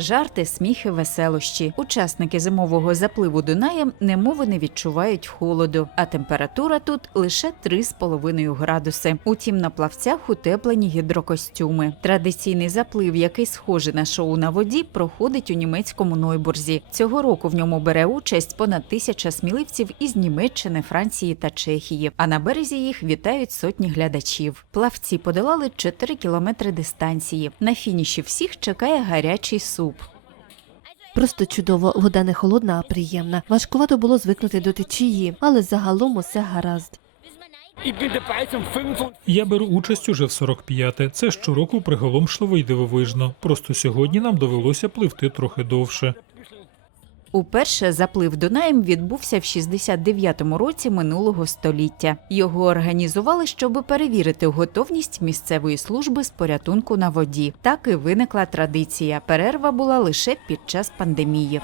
Жарти, сміхи, веселощі. Учасники зимового запливу Дунаєм немови не відчувають холоду, а температура тут лише 3,5 градуси. Утім, на плавцях утеплені гідрокостюми. Традиційний заплив, який схожий на шоу на воді, проходить у німецькому Нойбурзі. Цього року в ньому бере участь понад тисяча сміливців із Німеччини, Франції та Чехії. А на березі їх вітають сотні глядачів. Плавці подолали 4 кілометри дистанції. На фініші всіх чекає гарячий суп. Просто чудово, вода не холодна, а приємна. Важкувато було звикнути до течії, але загалом усе гаразд. 5 Я беру участь уже в 45-те. Це щороку приголомшливо і дивовижно. Просто сьогодні нам довелося пливти трохи довше. Уперше заплив Дунаєм відбувся в 69-му році минулого століття. Його організували, щоб перевірити готовність місцевої служби з порятунку на воді. Так і виникла традиція. Перерва була лише під час пандемії.